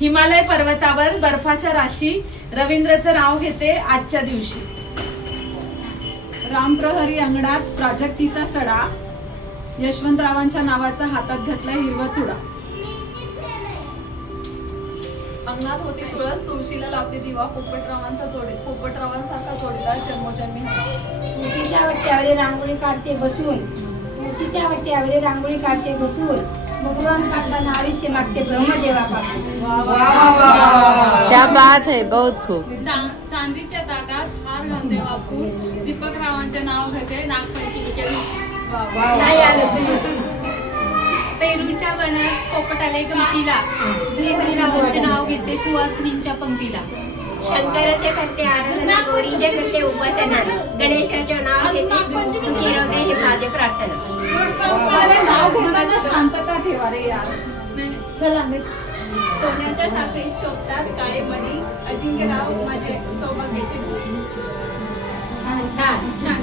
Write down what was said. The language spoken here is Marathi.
हिमालय पर्वतावर बर्फाच्या राशी रवींद्रचं नाव घेते आजच्या दिवशी. रामप्रहरी अंगणात प्राजक्तीचा सडा, यशवंतरावांच्या नावाचा हातात घातला हिरवा चुडा. अंगणात होती तुळस, तुळशीला लावते दिवा, पोपटरावांसारखा जोडीदार जन्मोजन्मी हवा. तुळशीच्या वट्यावर रांगोळी काढते बसून, तुळशीच्या वट्यावर रांगोळी काढते बसून, भगवान पाटलांना आयुष्य मागते ब्रह्मदेवापासून. क्या बात है, बहुत खूप. चांदीच्या ताटात हार घालते वापरून, दीपकरावांचे नाव घेते नागपंचमीच्या दिवशी. नाही आलं सगळं. पेरूच्या वनात पोपट आले गमतीला, श्रीहरिरावांचे नाव घेते सुवासिनींच्या पंक्तीला. शंकराचे करते आराधना, गौरीचे करते उपासना, गणेशाचे नाव घेते सुखी रवे हे माझे प्रार्थना. नाव घेताना शांतता ठेवा रे यार. चला नेक्स्ट. सोन्याच्या साखळीत शोभतात काळे मणी, अजिंक्यराव माझे सौभाग्याचे. छान छान.